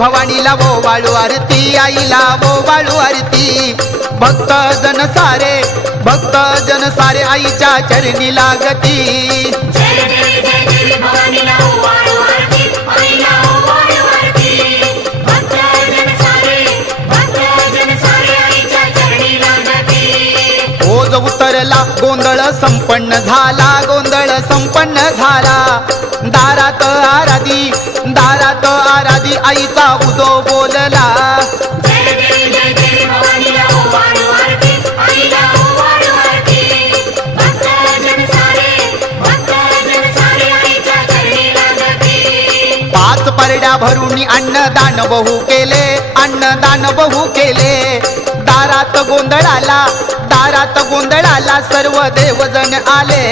भवानीला वो वाळू आरती, आईला वो वाळू आरती। भक्त जन सारे आईच्या चरणी लागती। जय जय जय जय भवानीला ओवाळू आरती, आईला ओवाळू आरती। भक्त जन सारे आईच्या चरणी लागती। ओज उतरला गोंधळ संपन्न झाला, गोंधळ संपन्न झाला। दारात आराधी आईचा उदो बोलला। जय जय जय जय भवानीला ओवाळू आरती, आईला ओवाळू आरती। भक्त जन सारे आईच्या चरणी लागती। पाच परड्या भरून अन्नदान बहु केले, अन्नदान बहु केले। दारात गोंधळाला सर्व देवजण आले।